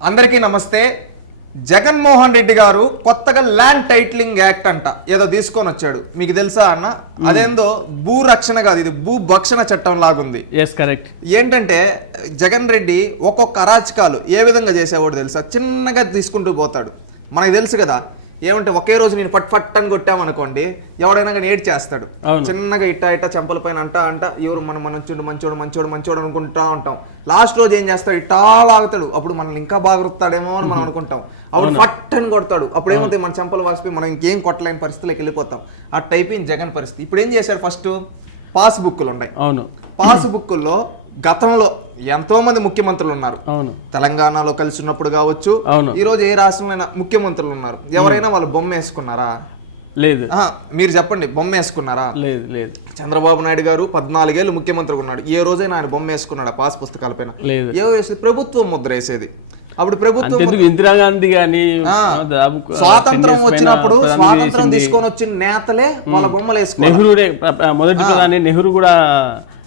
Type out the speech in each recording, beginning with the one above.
అందరికీ నమస్తే. జగన్మోహన్ రెడ్డి గారు కొత్తగా ల్యాండ్ టైటిలింగ్ యాక్ట్ అంట. ఏదో తీసుకొని వచ్చాడు. మీకు తెలుసా అన్న? అదేందో భూ రక్షణ కాదు ఇది భూ భక్షణ చట్టం లాగుంది. ఎస్ కరెక్ట్ ఏంటంటే జగన్ రెడ్డి ఒక్కొక్క అరాచకాలు ఏ విధంగా చేసేవాడు తెలుసా? చిన్నగా తీసుకుంటూ పోతాడు. మనకు తెలుసు కదా ఏమంటే ఒకే రోజు నేను ఫట్ ఫట్ అని కొట్టామనుకోండి ఎవడైనా కానీ ఏడ్ చేస్తాడు. చిన్నగా ఇట్టా ఇట్టా చెంపల పైన అంటా అంట ఎవరు మనం మంచోడు మంచోడు మంచోడు మంచోడు అనుకుంటా ఉంటాం. లాస్ట్ రోజు ఏం చేస్తాడు? ఇట్టా లాగుతాడు. అప్పుడు మనల్ని ఇంకా బాగా రుత్తాడేమో అని మనం అనుకుంటాం. అప్పుడు ఫట్ అని కొడతాడు. అప్పుడు ఏమవుతాయి? మన చెంపలు వాసిపోయి మనం ఇంకేం కొట్టలేని పరిస్థితిలోకి వెళ్ళిపోతాం. అట్ అయిపోయింది జగన్ పరిస్థితి. ఇప్పుడు ఏం చేశారు ఫస్ట్? పాస్ బుక్లు ఉన్నాయి. అవును. పాస్ బుక్కుల్లో గతంలో ఎంతో మంది ముఖ్యమంత్రులు ఉన్నారు అవును. తెలంగాణలో కలిసి ఉన్నప్పుడు కావచ్చు అవును. ఈ రోజు ఏ రాష్ట్రంలో ముఖ్యమంత్రులు ఉన్నారు ఎవరైనా వాళ్ళు బొమ్మ వేసుకున్నారా లేదు మీరు చెప్పండి బొమ్మ వేసుకున్నారా లేదు లేదు. చంద్రబాబు నాయుడు గారు పద్నాలుగేళ్ళు ముఖ్యమంత్రిగా ఉన్నాడు. ఏ రోజైనా ఆయన బొమ్మ వేసుకున్నాడు పాస్ పుస్తకాలపైన లేదు. ఏ వేసేది ప్రభుత్వం ముద్ర వేసేది. అప్పుడు ప్రభుత్వం ఇందిరాగాంధీ దాదాపు స్వాతంత్రం వచ్చినప్పుడు స్వాతంత్రం. తీసుకొని వచ్చిన నేతలే వాళ్ళ బొమ్మలు వేసుకున్నారు. నెహ్రూ మొదటి ప్రధాని నెహ్రూ కూడా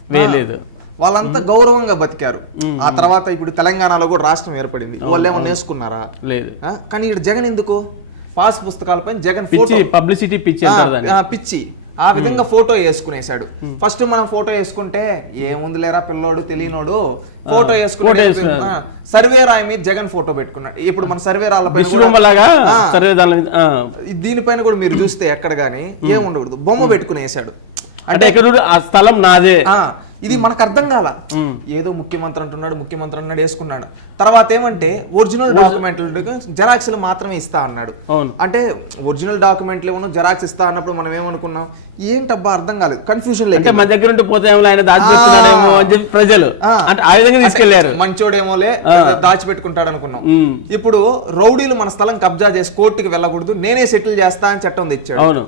వేయలేదు. వాళ్ళంతా గౌరవంగా బతికారు. ఆ తర్వాత ఇప్పుడు తెలంగాణలో కూడా రాష్ట్రం ఏర్పడింది. వాళ్ళు ఏమన్నా వేసుకున్నారా లేదు? కానీ ఇక్కడ జగన్ ఎందుకు? పాస్ పుస్తకాలపై జగన్ పబ్లిసిటీ పిచ్చి పిచ్చి. ఆ విధంగా ఫోటో వేసుకునేసాడు ఫస్ట్ మనం ఫోటో వేసుకుంటే ఏముంది లేరా పిల్లోడు తెలియనోడు? ఫోటో ఆ, సర్వే రాయి మీద జగన్ ఫోటో పెట్టుకున్నాడు. ఇప్పుడు మన సర్వే రాళ్ళ పైన కూడా- విశ్వబొమ్మలాగా సర్వే దాని మీద, ఆ. దీనిపైన కూడా మీరు చూస్తే ఎక్కడ గానీ ఏముండకూడదు. బొమ్మ పెట్టుకునేసాడు. అంటే ఎక్కడ ఆ స్థలం నాదే. ఇది మనకు అర్థం కాల. ఏదో ముఖ్యమంత్రి అంటున్నాడు ముఖ్యమంత్రి అన్నాడు వేసుకున్నాడు. తర్వాత ఏమంటే ఒరిజినల్ డాక్యుమెంట్లు జెరాక్స్లు మాత్రమే ఇస్తా అన్నాడు. అంటే ఒరిజినల్ డాక్యుమెంట్లు ఏమో జెరాక్స్ ఇస్తా అన్నప్పుడు మనం ఏమనుకున్నాం? ఏంటబ్బా అర్థం కాలేదు. కన్ఫ్యూజన్ అంటే మన దగ్గర ఉంటే పోతే ఏమో ఆయన దాచిపెట్టున్నాడేమో అని చెప్పి ప్రజలు. అంటే ఆ విధంగా తీసుకెళ్ళారు. మంచోడేమోలే దాచిపెట్టుకుంటాడు అనుకున్నాం. ఇప్పుడు రౌడీలు మన స్థలం కబ్జా చేసి కోర్టుకి వెళ్ళకూడదు నేనే సెటిల్ చేస్తా అని చట్టం తెచ్చాడు. అవును.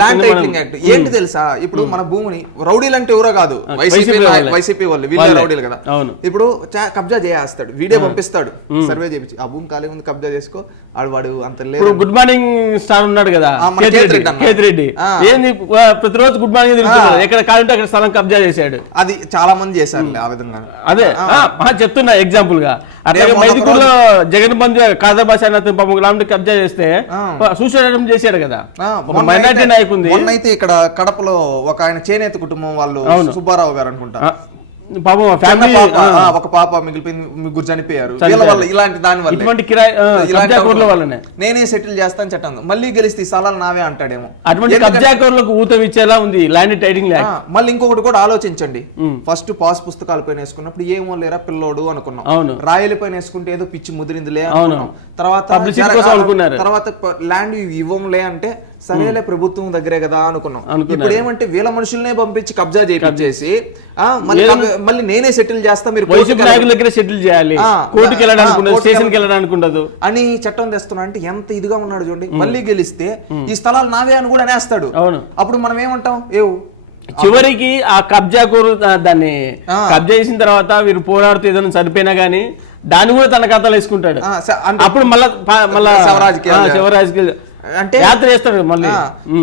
Land titling act. ఏంటి తెలుసా? ఇప్పుడు మన భూమిని రౌడీలు అంటే ఎవరో కాదు. వైసీపీ వైసీపీ వాళ్ళే. రౌడీలు కదా. ఇప్పుడు కబ్జా చేస్తాడు వీడియో పంపిస్తాడు. సర్వే చేపించి ఆ భూమి ఖాళీ ఉంది కబ్జా చేసుకో. ఆడు వాడు అంత లేదు గుడ్ మార్నింగ్ స్టార్ ఉన్నాడు కదా ఆ. ఏంది ప్రతిరోజు గుడ్ మార్నింగ్ తిరుగుతున్నాడు. ఎక్కడ కావాలంటే అక్కడ స్థలం కబ్జా చేశాడు. అది చాలా మంది చేశారు ఆ విధంగా. అదే. చెప్తున్నా ఎగ్జాంపుల్గా అట్లాగే మైదుకూరులో జగన్ బంధు కాదా భాష పాపం కబ్జా చేస్తే సూసైడ్ చేశాడు కదా. మైనార్టీ అయితే- నాయకుంది. మొన్నైతే ఇక్కడ కడపలో ఒక ఆయన చేనేత కుటుంబం వాళ్ళు సుబ్బారావు గారు అనుకుంటా. పాపం ఫ్యామిలీ ఒక పాప మిగిలిపోయింది ముగ్గురు చనిపోయారు. వీళ్ళ వల్ల ఇలాంటి దాని వల్ల ఇటువంటి కిరాయి వల్లనే. నేనే సెటిల్ చేస్తాను చట్టం. మళ్ళీ గెలిస్తే ఈ స్థలాలు నావే అంటాడేమో. అటువంటి కబ్జా కోర్లకు ఊతం ఇచ్చేలా ఉంది ల్యాండ్ ల్యాండ్ మళ్ళీ ఇంకొకటి కూడా ఆలోచించండి. ఫస్ట్ పాస్ పుస్తకాల పైన వేసుకున్నప్పుడు ఏమో లేరా పిల్లోడు అనుకున్నాం. అవును. రాయల పైన వేసుకుంటే ఏదో పిచ్చి ముదిరిందిలే అనుకున్నాం. తర్వాత. తర్వాత ల్యాండ్ ఇవ్వంలే అంటే సరేలే ప్రభుత్వం దగ్గరే కదా అనుకున్నాం. ఇప్పుడు ఏమంటే వీళ్ళ మనుషులనే పంపించి కబ్జా చేయించేసి ఆ, మళ్ళీ నేనే సెటిల్ చేస్తా మీరు దగ్గర సెటిల్ చేయాలి. కోర్టుకి వెళ్ళడానికి ఉండదు కోర్టుకి స్టేషన్కి వెళ్ళడానికి ఉండదు. అని చట్టం తెస్తున్నా అంటే ఎంత ఇదిగా ఉన్నాడు చూడండి. మళ్ళీ గెలిస్తే ఈ స్థలాలు నావే అని కూడా అనేస్తాడు. అవును. అప్పుడు మనం ఏమంటాం? ఏవు? చివరికి ఆ కబ్జా కోరు దాన్ని. కబ్జా చేసిన తర్వాత వీరు పోరాడుతూ ఏదైనా చనిపోయినా గానీ దాన్ని కూడా తన ఖాతాలో వేసుకుంటాడు. అప్పుడు మళ్ళా మళ్ళా శివరాజ్కి అంటే యాత్ర చేస్తాడు మళ్ళీ.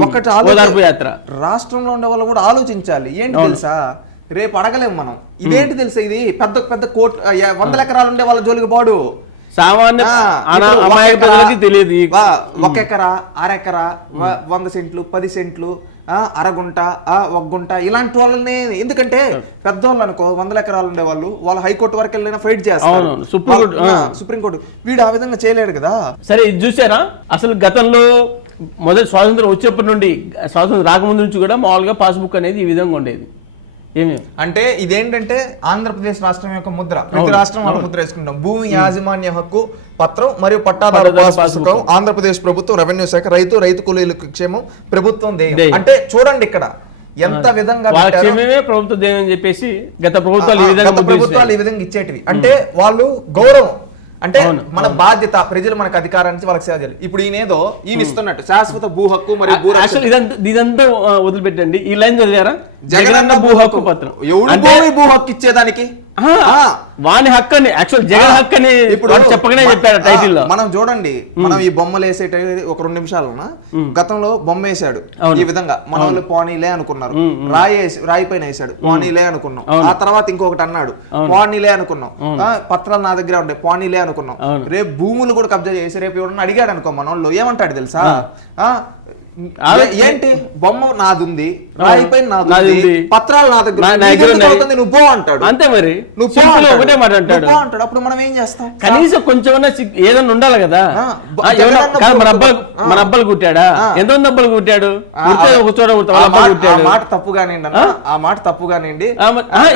ఒకటి ఓదార్పు యాత్ర. రాష్ట్రంలో ఉండే వాళ్ళు కూడా ఆలోచించాలి. ఏంటి తెలుసా? రేపు అడగలేము మనం. ఇదేంటి తెలుసా ఇది? పెద్ద పెద్ద కోట్ వందల ఎకరాలు ఉండే వాళ్ళ జోలికి పోడు. సామాన్య ప్రజలకి తెలియదు ఒక ఎకరా అరెకరా వంద సెంట్లు పది సెంట్లు అరగుంట ఆ, ఒక గుంట ఇలాంటి వాళ్ళని ఎందుకంటే పెద్దోళ్ళు అనుకో వందల ఎకరాలు ఉండే వాళ్ళు వాళ్ళు హైకోర్టు వరకు వెళ్ళినా ఫైట్ చేస్తారు. సుప్రీంకోర్టు, వీడు ఆ విధంగా చేయలేడు కదా. సరే ఇది చూసారా? అసలు గతంలో మొదటి స్వాతంత్రం వచ్చేప్పటి నుండి స్వాతంత్రం రాకముందు నుంచి కూడా మామూలుగా పాస్బుక్ అనేది ఈ విధంగా ఉండేది. అంటే ఇదేంటంటే ఆంధ్రప్రదేశ్ రాష్ట్రం యొక్క ముద్ర. ప్రతి రాష్ట్రం వాళ్ళ ముద్ర వేసుకుంటాం. భూమి యాజమాన్య హక్కు పత్రం మరియు పట్టాదారు పుస్తకం ఆంధ్రప్రదేశ్ ప్రభుత్వం రెవెన్యూ శాఖ రైతు రైతు కూలీలకు క్షేమం ప్రభుత్వం. అంటే చూడండి ఇక్కడ ఎంత విధంగా ప్రభుత్వ చెప్పేసి గత. ప్రభుత్వాలు ఈ విధంగా ఇచ్చేటివి. అంటే వాళ్ళు గౌరవం అంటే మన బాధ్యత ప్రజలు మనకు అధికారాన్ని ఇచ్చి వాళ్ళకి సేవ చేయాలి. ఇప్పుడు ఈయనేదో ఈయన ఇస్తున్నట్టు శాశ్వత భూ హక్కు మరియు ఇదంతా వదిలిపెట్టండి. ఈ లైన్ చదివారా? జగనన్న భూ హక్కు పత్రం. ఎవడు భూమి భూ హక్కు ఇచ్చేదానికి? వాని హక్కు అని యాక్చువల్ జగన్ హక్కు అని చెప్పకనే మ- చెప్పాడు టైటిల్లో. మనం చూడండి. మనం ఈ బొమ్మలు వేసేట ఒక రెండు నిమిషాలన గతంలో బొమ్మ వేసాడు ఈ విధంగా. మన వాళ్ళు పోనీలే అనుకున్నారు. రాయి వేసి- రాయి పైన వేసాడు పోనీలే అనుకున్నాం. ఆ తర్వాత ఇంకొకటి అన్నాడు. పోనీలే అనుకున్నాం. ఆ, పత్రాలు నా దగ్గర ఉండే. పోనీలే అనుకున్నాం. రేపు భూములు కూడా కబ్జా చేసి రేపు ఎవరన్నా అడిగాడు అనుకో మన వాళ్ళు ఏమంటాడు తెలుసా? ఏంటి? బొమ్మ నాదుంది. నాది. పత్రాలు నా దగ్గర? నువ్వు పో అంటాడు. అంతే మరి. నువ్వు. ఒకటే మాట అంటాడు. అంటాడు. అప్పుడు మనం ఏం చేస్తాం? కనీసం కొంచెం ఏదైనా ఉండాలి కదా. మన అబ్బాలు మన అబ్బాలు కుట్టాడా? ఎంతమంది అబ్బాలు కుట్టాడు? ఒక చోట అబ్బాయి కుట్టాడు. మాట తప్పుగానండి అన్న. ఆ? మాట తప్పుగానండి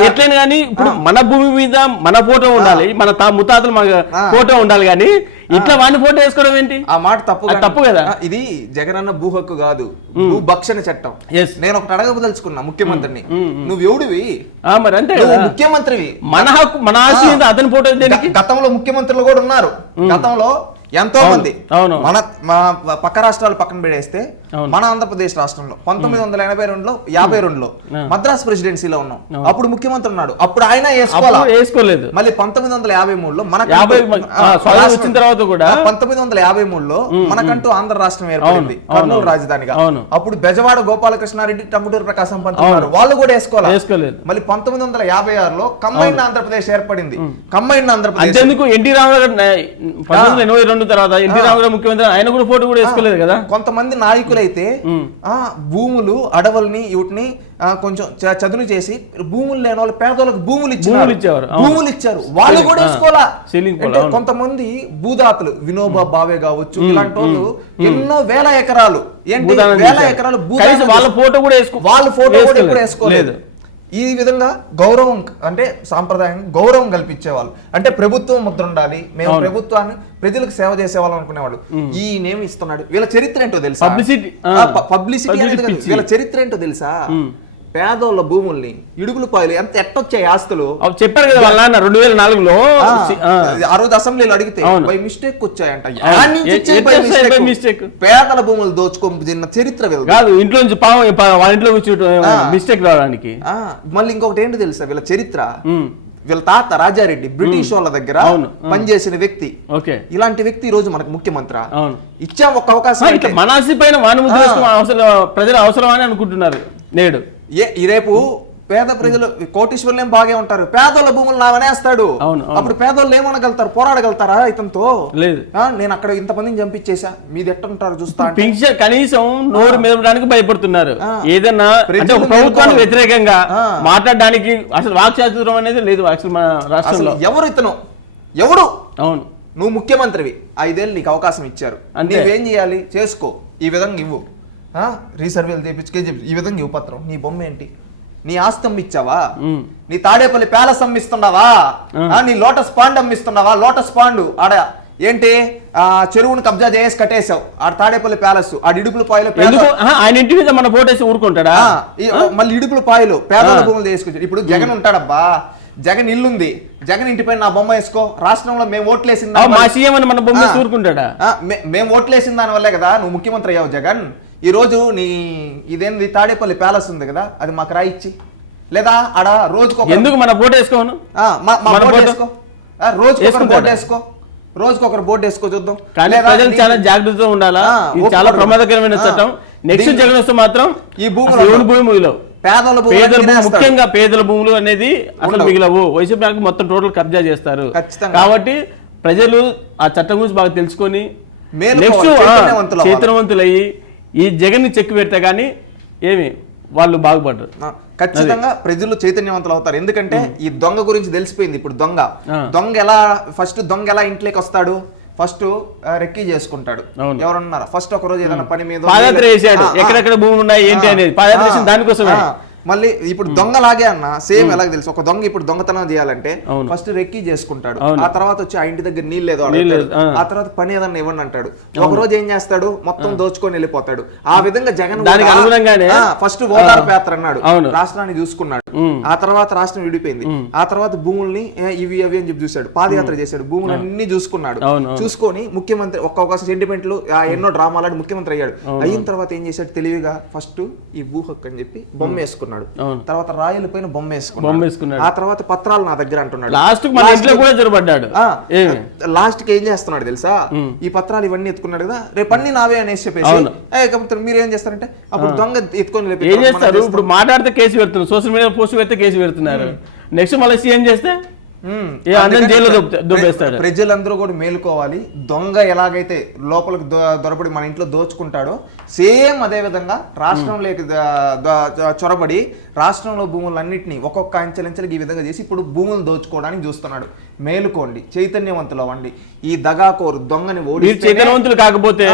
ఎట్లయినా కానీ ఇప్పుడు మన భూమి మీద మన ఫోటో ఉండాలి. మన తా ముత్తాతలు మన ఫోటో ఉండాలి కానీ ఇట్లా వాని ఫోటో వేసుకోవడం ఏంటి? ఆ మాట తప్పు తప్పు కదా. ఇది జగనన్న భూ హక్కు కాదు. భూ భక్షణ చట్టం. Yes. నేను ఒకటి అడగదలుచుకున్నా ముఖ్యమంత్రిని. నువ్వు ఎవడివి మరి అంతే ముఖ్యమంత్రివి. మన హక్కు మన మీద అతని గ- గతంలో ముఖ్యమంత్రులు కూడా ఉన్నారు. గతంలో ఎంతో మంది. మన మా పక్క రాష్ట్రాలు పక్కన పెడేస్తే మన ఆంధ్రప్రదేశ్ రాష్ట్రంలో పంతొమ్మిది వందల ఎనభై రెండులో యాభై రెండులో మద్రాస్ ప్రెసిడెన్సీలో ఉన్నాం. అప్పుడు ముఖ్యమంత్రి ఉన్నాడు. అప్పుడు ఆయన వేసుకోలేదు. మళ్ళీ పంతొమ్మిది వందల యాభై మూడులో మనకంటూ- యాభై మ- ఆ, ఆ, స్వాతంత్రం రాష్ట్రం- వచ్చిన తర్వాత కూడా పంతొమ్మిది వందల యాభై మూడులో మనకంటూ ఆంధ్ర రాష్ట్రం ఏర్పడింది. కర్నూలు రాజధానిగా. అప్పుడు బెజవాడ గోపాలకృష్ణారెడ్డి టంగుటూరు ప్రకాశం పంతులు ఉన్నారు. వాళ్ళు కూడా వేసుకోవాలి? వేసుకోలేదు. మళ్ళీ పంతొమ్మిది వందల యాభై ఆరులో కంబైన్డ్ ఆంధ్రప్రదేశ్ ఏర్పడింది. కంబైన్డ్ ఆంధ్రప్రదేశ్. ఎన్టీ రామారావు రెండు తర్వాత ఎన్టీ రామారావు ముఖ్యమంత్రి ఆయన కూడా ఫోటో కూడా వేసుకోలేదు కదా కొంతమంది నాయకులైతే ఆ భూములు అడవుల్ని వీటిని కొంచెం చదును చేసి భూములు లేని వాళ్ళు పేదలకు భూములు ఇచ్చినారు. భూములు ఇచ్చారు వాళ్ళు కూడా వేసుకోవాలా అంటే. కొంతమంది భూదాతలు వినోబా భావే కావచ్చు ఇలాంటి వాళ్ళు ఎన్నో వేల ఎకరాలు ఏంటి వేల. ఎకరాలు వాళ్ళ ఫోటో కూడా వేసుకో వాళ్ళ ఫోటో కూడా. ఎప్పుడు వేసుకోలేదు లేదు. ఈ విధంగా గౌరవం అంటే సాంప్రదాయం గౌరవం కల్పించేవాళ్ళు. అంటే ప్రభుత్వం ముద్ర ఉండాలి మేము ప్రభుత్వాన్ని ప్రజలకు సేవ చేసేవాళ్ళం అనుకునేవాళ్ళు. ఈ నేమ్ ఇస్తున్నాడు. వీళ్ళ చరిత్ర ఏంటో తెలుసా. పబ్లిసిటీ. పిచ్చి. వీళ్ళ చరిత్ర ఏంటో తెలుసా? పేదోళ్ళ భూముల్ని ఇడుగులు పాయలు ఎంత ఎట్టొచ్చాయి ఆస్తులు? చెప్పారు కదా వాళ్ళ రెండు వేల నాలుగులో ఆ, రోజు అసెంబ్లీలో అడిగితే. బై మిస్టేక్ వచ్చాయంట. mistake? పేదల భూములు దోచుకొని తిన్న చరిత్ర. కాదు ఇంట్లో నుంచి పావం వాళ్ళ ఇంట్లో మిస్టేక్ రావడానికి. మళ్ళీ ఇంకొకటి ఏంటి తెలుసా? వీళ్ళ చరిత్ర? వీళ్ళ తాత రాజారెడ్డి బ్రిటిష్ వాళ్ళ దగ్గర. పనిచేసిన వ్యక్తి. ఓకే. ఇలాంటి వ్యక్తి ఈ రోజు మనకు ముఖ్యమంత్రి. అవును. ఇచ్చాం ఒక అవకాశం ఆ, ఇట్లా అంటే. మన ఆస్తి పైన వేసుకోవడం అవసరం ప్రజలు అవసరం అని అనుకుంటున్నారు. నేడు. ఏ ఈ రేపు పేద ప్రజలు కోటీశ్వర్లు ఏం బాగే ఉంటారు. పేదోళ్ళ భూములు నావనేస్తాడు అవును, అవును. అప్పుడు పేదోళ్ళు ఏమనగలుగుతారు? పోరాడగలుగుతారా ఇతనితో? లేదు. నేను అక్కడ ఇంతమందిని చంపించేసా మీది ఎట్టుంటారు చూస్తా పింఛన్ కనీసం నోరు మెదపడానికి భయపడుతున్నారు. ఏదన్నా ప్రభుత్వానికి. వ్యతిరేకంగా. మాట్లాడడానికి అసలు వాక్చాతుర్యం అనేది లేదు మన రాష్ట్రంలో. ఎవరు ఇతను? ఎవడు? అవును. నువ్వు ముఖ్యమంత్రివి. ఐదేళ్ళు నీకు అవకాశం ఇచ్చారు. నువ్వేం చేయాలి? చేసుకో. ఈ విధంగా ఇవ్వు. రీసర్వేలు చెప్పి ఈ విధంగా ఇవ్వు పత్రం. నీ బొమ్మ ఏంటి? నీ ఆస్తి అమ్మిచ్చావా. నీ తాడేపల్లి ప్యాలెస్ అమ్మిస్తున్నావా? నీ లోటస్ పాండ్ అమ్మిస్తున్నావా? Lotus pond. ఆడ ఏంటి? ఆ చెరువును కబ్జా చేసి కట్టేశావు. ఆడ తాడేపల్లి ప్యాలెస్ ఆడ ఇడుపుల పాయలు ఆయన ఇంటి మీద మన ఫోటో వేసి ఊరుకుంటాడా మళ్ళీ ఇడుపుల పాయలు పేదల భూములు తీసుకొచ్చారు ఇప్పుడు జగన్ ఉంటాడబ్బా. జగన్ ఇల్లుంది. జగన్ ఇంటిపైన నా బొమ్మ వేసుకో. రాష్ట్రంలో మేము ఓట్లేసింది మా సీఎం అని మన బొమ్మ. ఊరుకుంటాడా? మేము ఓట్లేసిన దాని వల్లే కదా నువ్వు ముఖ్యమంత్రి అయ్యావు జగన్. ఈ రోజు నీ ఇదేంది తాడేపల్లి ప్యాలెస్ ఉంది కదా అది మాకు రాయిచ్చి లేదా ఆడ రోజుకు ఒక ఎందుకు మన ఫోటో వేసుకోను మన బోర్డు? వేసుకో వేసుకుంటాడా? బోర్డు వేసుకో రోజుకొకరు బోర్డు వేసుకో చూద్దాం కానీ ప్రజలు చాలా జాగ్రత్తగా ఉండాలా చాలా. ప్రమాదకరమైన. చట్టం నెక్స్ట్ జగన్ వస్తే మాత్రం ఈ ఎవరి భూమిలో పేదల భూములు భూమి. ముఖ్యంగా పేదల భూములు అనేది అసలు. మిగిలవు వైసీపీ బ్యాంక్ మొత్తం టోటల్ కబ్జా చేస్తారు. కాబట్టి ప్రజలు ఆ చట్టం గురించి బాగా తెలుసుకొని నెక్స్ట్. చైతన్యవంతులయ్యి ఈ జగన్ని చెక్కు పెడితే కానీ ఏమి వాళ్ళు బాగుపడరు ఆ, ఖచ్చితంగా ప్రజలు చైతన్యవంతులు అవుతారు. ఎందుకంటే ఈ దొంగ గురించి తెలిసిపోయింది ఇప్పుడు దొంగ. దొంగ ఎలా ఫస్ట్ దొంగ ఎలా ఇంట్లోకి వస్తాడు? ఫస్ట్ రెక్కీ చేసుకుంటాడు. ఎవరున్నారా? ఫస్ట్ ఒక రోజు ఏదైనా పని మీద పాదయాత్ర ఆ. ఎక్కడెక్కడ భూములు ఉన్నాయి ఏంటి అనేది పాదయాత్ర దానికోసమే. మళ్ళీ ఇప్పుడు దొంగలాగే అన్న సేమ్ ఎలాగ తెలుసు? ఒక దొంగ ఇప్పుడు దొంగతనం చేయాలంటే. ఫస్ట్ రెక్కీ చేసుకుంటాడు. ఆ తర్వాత వచ్చి ఆ ఇంటి దగ్గర నీళ్ళు అడుగుతాడు. ఆ. తర్వాత పని ఏదన్నా ఇవ్వండి అంటాడు. ఒక రోజు ఏం చేస్తాడు? మొత్తం దోచుకొని వెళ్ళిపోతాడు. ఆ విధంగా జగన్ ఫస్ట్ ఓదార్పు యాత్ర అన్నాడు. రాష్ట్రాన్ని చూసుకున్నాడు. ఆ తర్వాత రాష్ట్రం విడిపోయింది. ఆ తర్వాత భూముల్ని ఇవి అవి అని చెప్పి చూశాడు. పాదయాత్ర చేశాడు. భూములన్నీ చూసుకున్నాడు. చూసుకొని ముఖ్యమంత్రి ఒక్కొక్క సెంటిమెంట్లు ఎన్నో డ్రామాలు ఆడి ముఖ్యమంత్రి అయ్యాడు. అయిన తర్వాత ఏం చేశాడు తెలివిగా ఫస్ట్ ఈ భూ హక్కు అని చెప్పి బొమ్మ వేసుకున్నాడు. తర్వాత రాయల పైన బొమ్మ వేసుకున్నాడు. ఆ తర్వాత పత్రాలు నా దగ్గర అంటున్నాడు. లాస్ట్ లాస్ట్కి ఏం చేస్తున్నాడు తెలుసా? ఈ పత్రాలు ఇవన్నీ ఎత్తుకున్నాడు కదా రేపు అన్ని నావే అనేసి చెప్పేసి అవును. "ఏ, కాకపోతే మీరు ఏం చేస్తారంటే అప్పుడు దొంగ ఎత్తుకొని ఏం చేస్తారు? ఇప్పుడు మాట్లాడితే కేసు పెడుతున్నారు. సోషల్ మీడియా పోస్ట్ పెడితే కేసు పెడుతున్నారు. నెక్స్ట్ మళ్ళీ సీఎం చేస్తే జైల్లో దొబ్బేస్తాడు. ప్రజలందరూ కూడా మేలుకోవాలి. దొంగ ఎలాగైతే లోపలికి దొరబడి మన ఇంట్లో దోచుకుంటాడో సేమ్ అదే విధంగా రాష్ట్రంలోకి ద- చొరబడి రాష్ట్రంలో భూములన్నింటినీ ఒక్కొక్క అంచెలంచెలకి ఈ విధంగా చేసి ఇప్పుడు భూములు దోచుకోవడానికి చూస్తున్నాడు. మేలుకోండి. చైతన్యవంతులు అవ్వండి. ఈ దగాకోరు దొంగని ఓడి చైతన్యవంతులు కాకపోతే.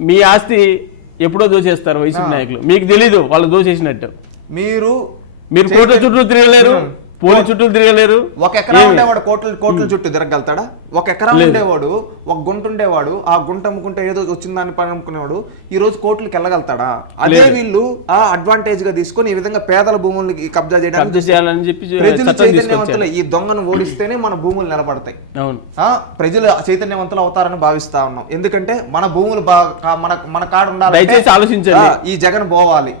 మీ ఆస్తి ఎప్పుడో దోచేస్తారు వైసీపీ నాయకులు. మీకు తెలీదు వాళ్ళు దోచేసినట్టు. మీరు మీరు కోట్ల చుట్టూ తిరగలేరు పోలీస్ చుట్టూ తిరగలేరు ఒక ఎకరా ఉండేవాడు కోట్ల కోట్ల చుట్టూ తిరగలుగుతాడా ఒక ఎకరా ఉండేవాడు ఒక గుంట ఉండేవాడు ఆ గుంట అమ్ముకుంటే ఏదో వచ్చిన దాన్ని పని అమ్ముకునేవాడు ఈ రోజు కోట్లకి వెళ్ళగలుగుతాడా? అదే వీళ్ళు ఆ అడ్వాంటేజ్గా తీసుకొని ఈ విధంగా పేదల భూములకి కబ్జా చేయడానికి చెప్పి ప్రజలు చైతన్యవంతులు. ఈ దొంగను ఓడిస్తేనే మన భూములు నిలబడతాయి. ప్రజలు చైతన్యవంతులు అవుతారని భావిస్తా ఉన్నాం. ఎందుకంటే మన భూములు మన మన కాడ ఉండాలి ఈ జగన్ పోవాలి.